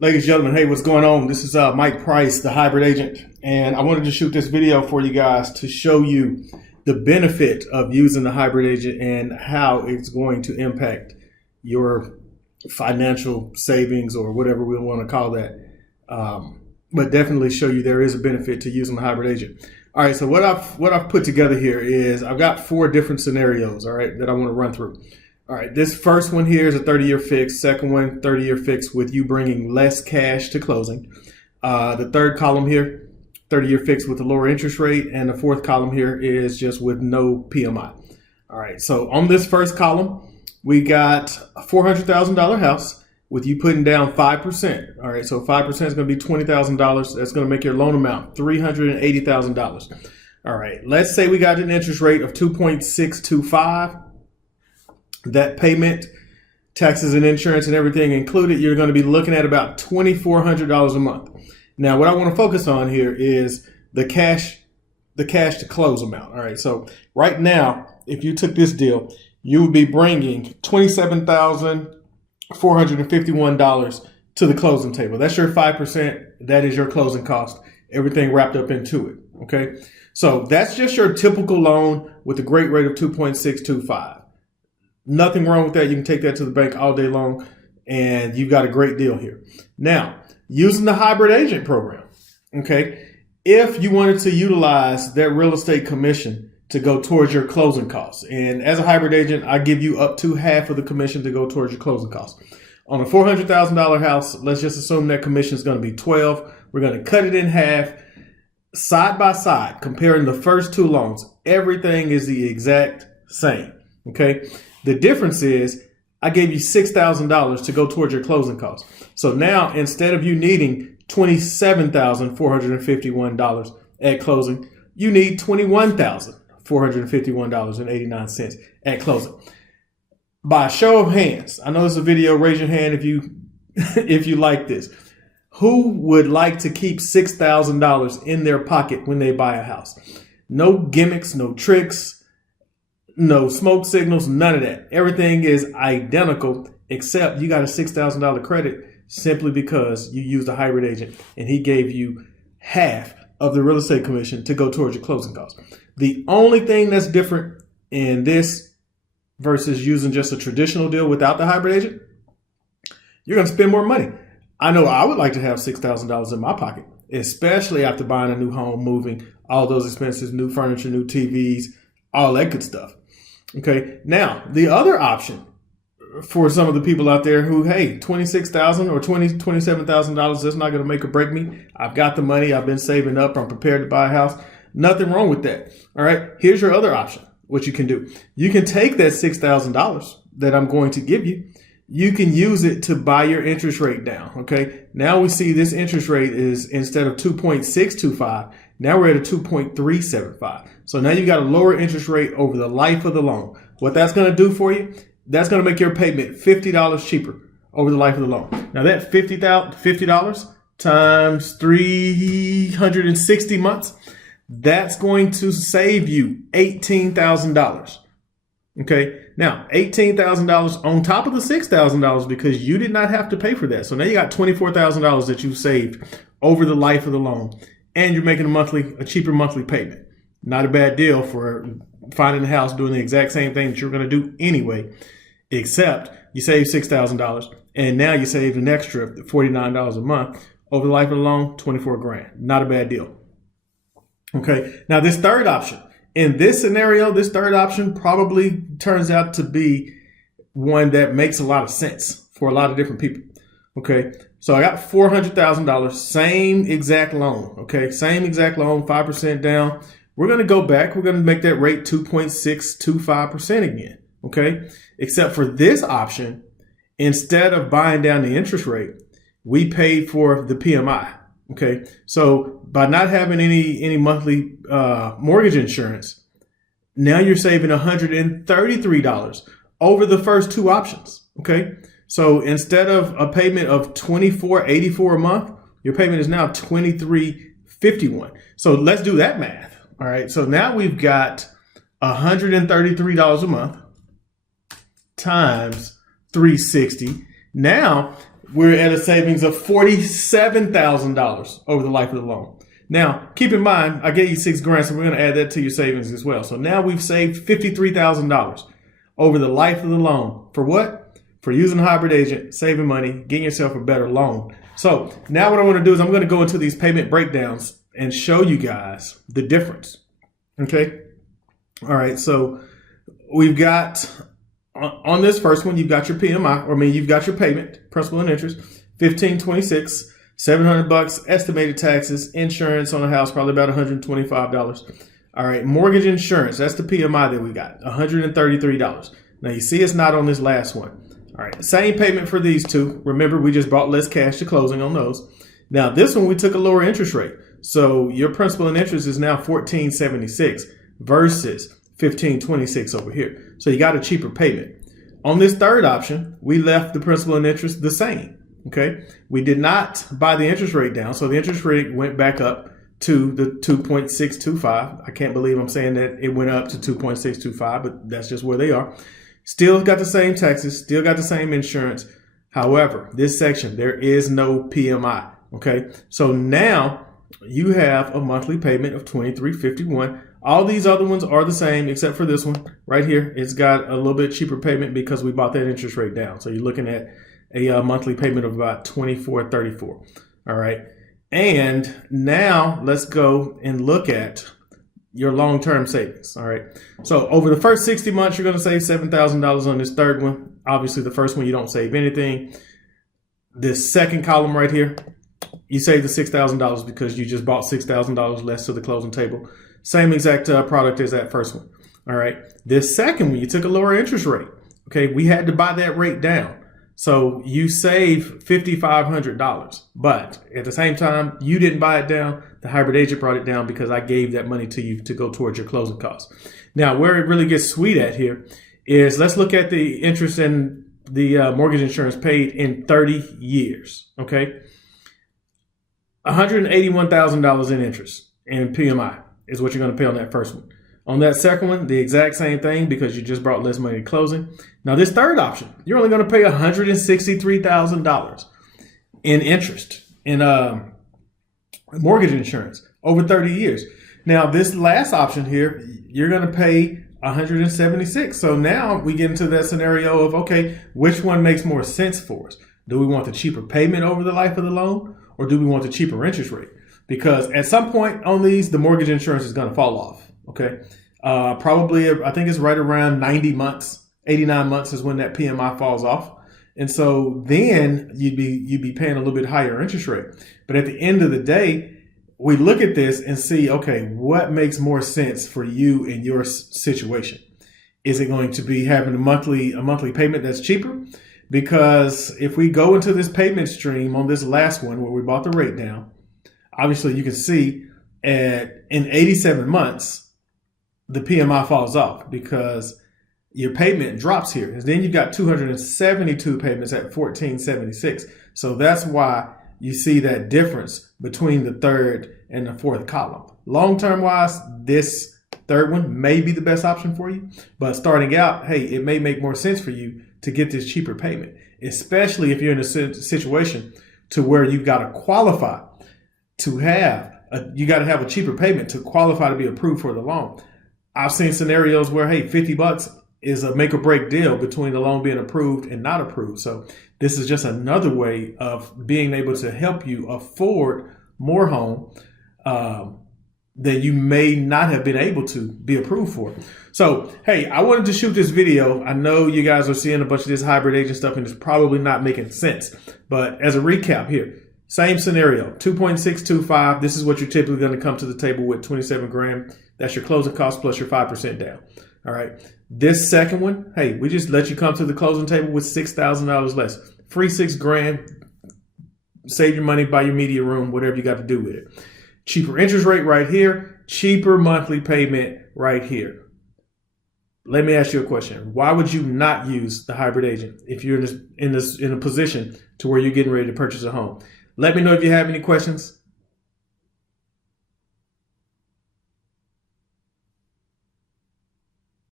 Ladies and gentlemen, hey, what's going on? This is Mike Price, the hybrid agent, and I wanted to shoot this video for you guys to show you the benefit of using the hybrid agent and how it's going to impact your financial savings or whatever we want to call that. But definitely show you there is a benefit to using the hybrid agent. All right, so what I've put together here is I've got 4 different scenarios, all right, that I want to run through. All right, this first one here is a 30-year fix. Second one, 30-year fix with you bringing less cash to closing. The third column here, 30-year fix with a lower interest rate. And the fourth column here is just with no PMI. All right, so on this first column, we got a $400,000 house with you putting down 5%. All right, so 5% is going to be $20,000. That's going to make your loan amount $380,000. All right, let's say we got an interest rate of 2.625. That payment, taxes and insurance and everything included, you're going to be looking at about $2,400 a month. Now, what I want to focus on here is the cash to close amount. All right. So right now, if you took this deal, you would be bringing $27,451 to the closing table. That's your 5%. That is your closing cost. Everything wrapped up into it. Okay. So that's just your typical loan with a great rate of 2.625. Nothing wrong with that. You can take that to the bank all day long, and you've got a great deal here. Now, using the hybrid agent program, okay, if you wanted to utilize that real estate commission to go towards your closing costs, and as a hybrid agent, I give you up to half of the commission to go towards your closing costs. On a $400,000 house, let's just assume that commission is going to be 12. We're going to cut it in half, side by side, comparing the first 2 loans. Everything is the exact same, okay? The difference is I gave you $6,000 to go towards your closing costs. So now instead of you needing $27,451 at closing, you need $21,451.89 at closing. By a show of hands, I know this is a video, raise your hand if you if you like this. Who would like to keep $6,000 in their pocket when they buy a house? No gimmicks, no tricks. No smoke signals, none of that. Everything is identical, except you got a $6,000 credit simply because you used a hybrid agent and he gave you half of the real estate commission to go towards your closing costs. The only thing that's different in this versus using just a traditional deal without the hybrid agent, you're going to spend more money. I know I would like to have $6,000 in my pocket, especially after buying a new home, moving, all those expenses, new furniture, new TVs, all that good stuff. Okay. Now, the other option for some of the people out there who, hey, $26,000 or $27,000, that's not going to make or break me. I've got the money. I've been saving up. I'm prepared to buy a house. Nothing wrong with that. All right. Here's your other option. What you can do. You can take that $6,000 that I'm going to give you. You can use it to buy your interest rate down. Okay. Now we see this interest rate is instead of 2.625, now we're at a 2.375. So now you got a lower interest rate over the life of the loan. What that's going to do for you, that's going to make your payment $50 cheaper over the life of the loan. Now that $50 times 360 months, that's going to save you $18,000. Okay. Now, $18,000 on top of the $6,000 because you did not have to pay for that. So now you got $24,000 that you saved over the life of the loan, and you're making a cheaper monthly payment. Not a bad deal for finding a house doing the exact same thing that you're going to do anyway, except you save $6,000 and now you save an extra $49 a month over the life of the loan, $24,000. Not a bad deal. Okay. Now this third option. In this scenario, this third option probably turns out to be one that makes a lot of sense for a lot of different people. Okay. So I got $400,000, same exact loan. Okay. Same exact loan, 5% down. We're going to go back. We're going to make that rate 2.625% again. Okay. Except for this option, instead of buying down the interest rate, we paid for the PMI. Okay. So by not having any monthly mortgage insurance, now you're saving $133 over the first 2 options. Okay. So instead of a payment of $24.84 a month, your payment is now $23.51. So let's do that math. All right. So now we've got $133 a month times 360. Now we're at a savings of $47,000 over the life of the loan. Now, keep in mind, I gave you $6,000, so we're going to add that to your savings as well. So now we've saved $53,000 over the life of the loan. For what? For using a hybrid agent, saving money, getting yourself a better loan. So now what I want to do is I'm going to go into these payment breakdowns and show you guys the difference. Okay. All right. So we've got on this first one, you've got your PMI, you've got your payment, principal and interest, $1,526, $700 estimated taxes, insurance on the house, probably about $125. All right. Mortgage insurance. That's the PMI that we got, $133. Now you see it's not on this last one. All right, same payment for these two. Remember, we just brought less cash to closing on those. Now, this one, we took a lower interest rate. So your principal and interest is now $1,476 versus $1,526 over here. So you got a cheaper payment. On this third option, we left the principal and interest the same, okay? We did not buy the interest rate down. So the interest rate went back up to the 2.625. I can't believe I'm saying that it went up to 2.625, but that's just where they are. Still got the same taxes, still got the same insurance. However, this section, there is no PMI. Okay. So now you have a monthly payment of $23.51. All these other ones are the same except for this one right here. It's got a little bit cheaper payment because we bought that interest rate down. So you're looking at a monthly payment of about $24.34. All right. And now let's go and look at your long-term savings. All right. So over the first 60 months, you're going to save $7,000 on this third one. Obviously, the first one, you don't save anything. This second column right here, you save the $6,000 because you just bought $6,000 less to the closing table. Same exact product as that first one. All right. This second one, you took a lower interest rate. Okay. We had to buy that rate down. So you save $5,500, but at the same time, you didn't buy it down. The hybrid agent brought it down because I gave that money to you to go towards your closing costs. Now, where it really gets sweet at here is let's look at the interest in the mortgage insurance paid in 30 years. Okay. $181,000 in interest in PMI is what you're going to pay on that first one. On that second one, the exact same thing because you just brought less money to closing. Now, this third option, you're only going to pay $163,000 in interest in mortgage insurance over 30 years. Now, this last option here, you're going to pay $176,000. So now we get into that scenario of, okay, which one makes more sense for us? Do we want the cheaper payment over the life of the loan, or do we want the cheaper interest rate? Because at some point on these, the mortgage insurance is going to fall off. Okay. Probably, I think it's right around 90 months, 89 months is when that PMI falls off. And so then you'd be paying a little bit higher interest rate. But at the end of the day, we look at this and see, okay, what makes more sense for you in your situation? Is it going to be having a monthly payment that's cheaper? Because if we go into this payment stream on this last one where we bought the rate down, obviously you can see in 87 months, the PMI falls off because your payment drops here. And then you've got 272 payments at $1,476. So that's why you see that difference between the third and the fourth column. Long-term wise, this third one may be the best option for you. But starting out, hey, it may make more sense for you to get this cheaper payment, especially if you're in a situation to where you've got to qualify to have, you got to have a cheaper payment to qualify to be approved for the loan. I've seen scenarios where, hey, $50 is a make or break deal between the loan being approved and not approved. So this is just another way of being able to help you afford more home that you may not have been able to be approved for. So, hey, I wanted to shoot this video. I know you guys are seeing a bunch of this hybrid agent stuff and it's probably not making sense. But as a recap here, same scenario, 2.625. This is what you're typically going to come to the table with, 27 grand. That's your closing cost plus your 5% down. All right. This second one, hey, we just let you come to the closing table with $6,000 less. Free $6 grand. Save your money, buy your media room, whatever you got to do with it. Cheaper interest rate right here. Cheaper monthly payment right here. Let me ask you a question. Why would you not use the hybrid agent if you're in a position to where you're getting ready to purchase a home? Let me know if you have any questions.